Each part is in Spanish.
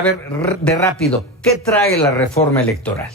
A ver, de rápido, ¿qué trae la reforma electoral?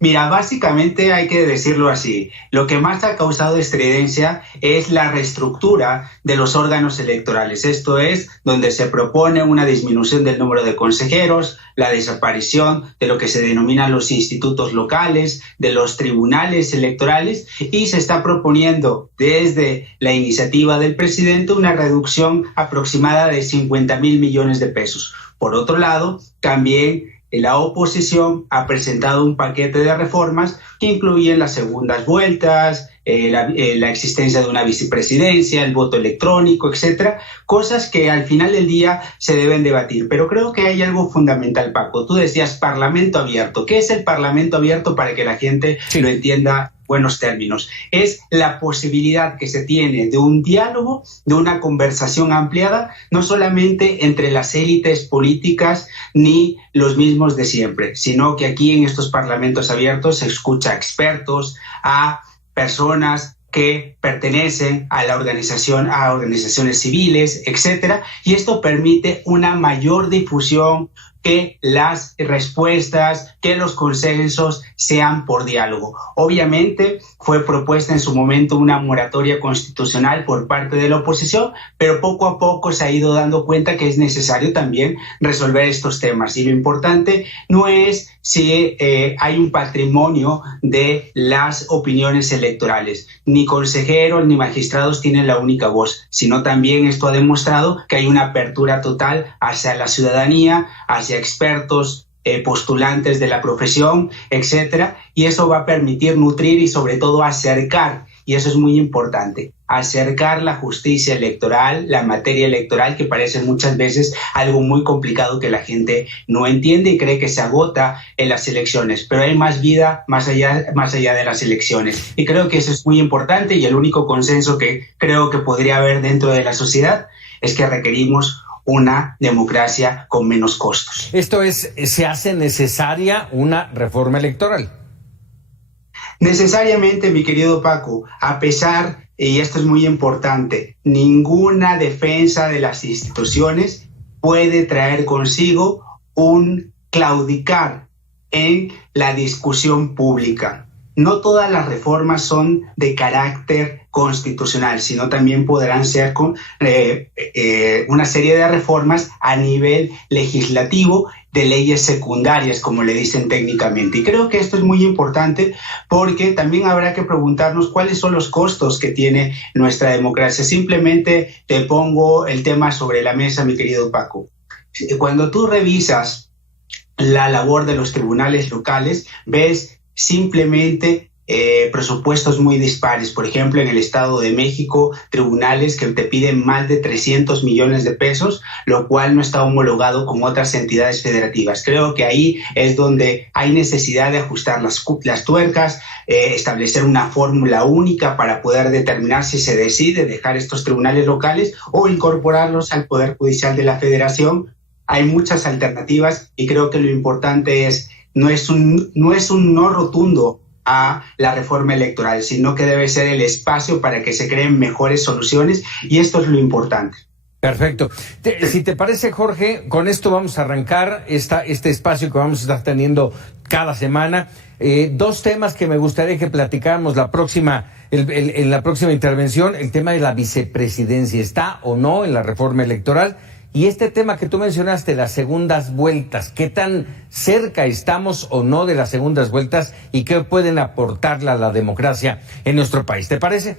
Mira, básicamente hay que decirlo así. Lo que más ha causado estridencia es la reestructura de los órganos electorales. Esto es, donde se propone una disminución del número de consejeros, la desaparición de lo que se denominan los institutos locales, de los tribunales electorales, y se está proponiendo desde la iniciativa del presidente una reducción aproximada de 50,000 millones de pesos. Por otro lado, también la oposición ha presentado un paquete de reformas que incluyen las segundas vueltas, la existencia de una vicepresidencia, el voto electrónico, etcétera, cosas que al final del día se deben debatir. Pero creo que hay algo fundamental, Paco. Tú decías Parlamento abierto. ¿Qué es el Parlamento abierto para que la gente lo entienda en buenos términos? Es la posibilidad que se tiene de un diálogo, de una conversación ampliada, no solamente entre las élites políticas ni los mismos de siempre, sino que aquí en estos parlamentos abiertos se escucha a expertos, a personas que pertenecen a la organización, a organizaciones civiles, etcétera, y esto permite una mayor difusión, que las respuestas, que los consensos sean por diálogo. Obviamente fue propuesta en su momento una moratoria constitucional por parte de la oposición, pero poco a poco se ha ido dando cuenta que es necesario también resolver estos temas. Y lo importante no es si hay un patrimonio de las opiniones electorales. Ni consejeros ni magistrados tienen la única voz, sino también esto ha demostrado que hay una apertura total hacia la ciudadanía, hacia expertos, postulantes de la profesión, etcétera, y eso va a permitir nutrir y sobre todo acercar, y eso es muy importante, acercar la justicia electoral, la materia electoral, que parece muchas veces algo muy complicado que la gente no entiende y cree que se agota en las elecciones, pero hay más vida más allá de las elecciones, y creo que eso es muy importante, y el único consenso que creo que podría haber dentro de la sociedad es que requerimos una democracia con menos costos. Esto es, ¿se hace necesaria una reforma electoral? Necesariamente, mi querido Paco, a pesar, y esto es muy importante, ninguna defensa de las instituciones puede traer consigo un claudicar en la discusión pública. No todas las reformas son de carácter constitucional, sino también podrán ser con una serie de reformas a nivel legislativo, de leyes secundarias, como le dicen técnicamente. Y creo que esto es muy importante porque también habrá que preguntarnos cuáles son los costos que tiene nuestra democracia. Simplemente te pongo el tema sobre la mesa, mi querido Paco. Cuando tú revisas la labor de los tribunales locales, ves simplemente presupuestos muy dispares. Por ejemplo, en el Estado de México, tribunales que te piden más de 300 millones de pesos, lo cual no está homologado con otras entidades federativas. Creo que ahí es donde hay necesidad de ajustar las tuercas, establecer una fórmula única para poder determinar si se decide dejar estos tribunales locales o incorporarlos al Poder Judicial de la Federación. Hay muchas alternativas y creo que lo importante no es un no rotundo a la reforma electoral, sino que debe ser el espacio para que se creen mejores soluciones, y esto es lo importante. Perfecto. Si te parece, Jorge, con esto vamos a arrancar este espacio que vamos a estar teniendo cada semana. Dos temas que me gustaría que platicáramos en la próxima intervención: el tema de la vicepresidencia, ¿está o no en la reforma electoral? Y este tema que tú mencionaste, las segundas vueltas, ¿qué tan cerca estamos o no de las segundas vueltas y qué pueden aportarle a la democracia en nuestro país? ¿Te parece?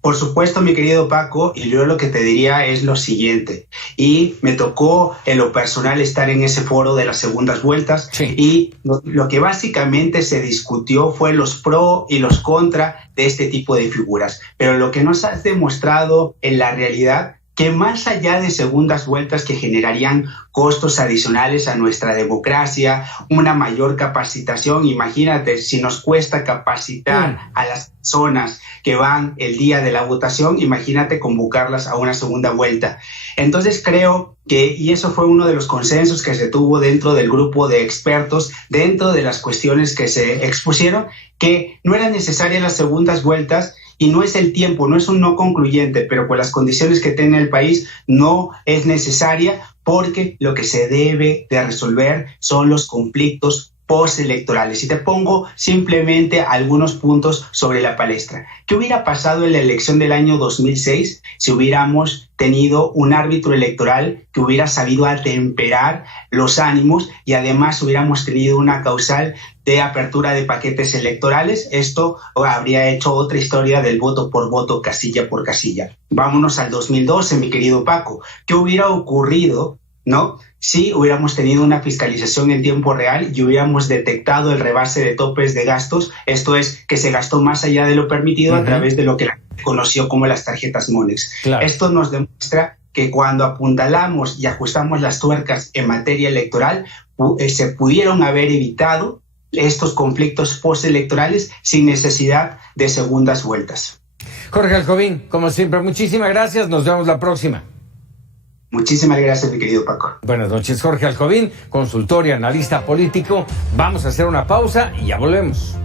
Por supuesto, mi querido Paco, y yo lo que te diría es lo siguiente, y me tocó en lo personal estar en ese foro de las segundas vueltas, sí. Y lo que básicamente se discutió fue los pro y los contra de este tipo de figuras, pero lo que nos has demostrado en la realidad, que más allá de segundas vueltas que generarían costos adicionales a nuestra democracia, una mayor capacitación, imagínate, si nos cuesta capacitar a las personas que van el día de la votación, imagínate convocarlas a una segunda vuelta. Entonces creo que, y eso fue uno de los consensos que se tuvo dentro del grupo de expertos, dentro de las cuestiones que se expusieron, que no eran necesarias las segundas vueltas. Y no es el tiempo, no es un no concluyente, pero por las condiciones que tiene el país no es necesaria, porque lo que se debe de resolver son los conflictos postelectorales. Y te pongo simplemente algunos puntos sobre la palestra. ¿Qué hubiera pasado en la elección del año 2006 si hubiéramos tenido un árbitro electoral que hubiera sabido atemperar los ánimos y además hubiéramos tenido una causal de apertura de paquetes electorales? Esto habría hecho otra historia del voto por voto, casilla por casilla. Vámonos al 2012, mi querido Paco. ¿Qué hubiera ocurrido, no, si hubiéramos tenido una fiscalización en tiempo real y hubiéramos detectado el rebase de topes de gastos? Esto es, que se gastó más allá de lo permitido a través de lo que la gente conoció como las tarjetas Monex. Claro. Esto nos demuestra que cuando apuntalamos y ajustamos las tuercas en materia electoral, se pudieron haber evitado estos conflictos postelectorales sin necesidad de segundas vueltas. Jorge Alcovín, como siempre, muchísimas gracias. Nos vemos la próxima. Muchísimas gracias, mi querido Paco. Buenas noches, Jorge Alcovín, consultor y analista político. Vamos a hacer una pausa y ya volvemos.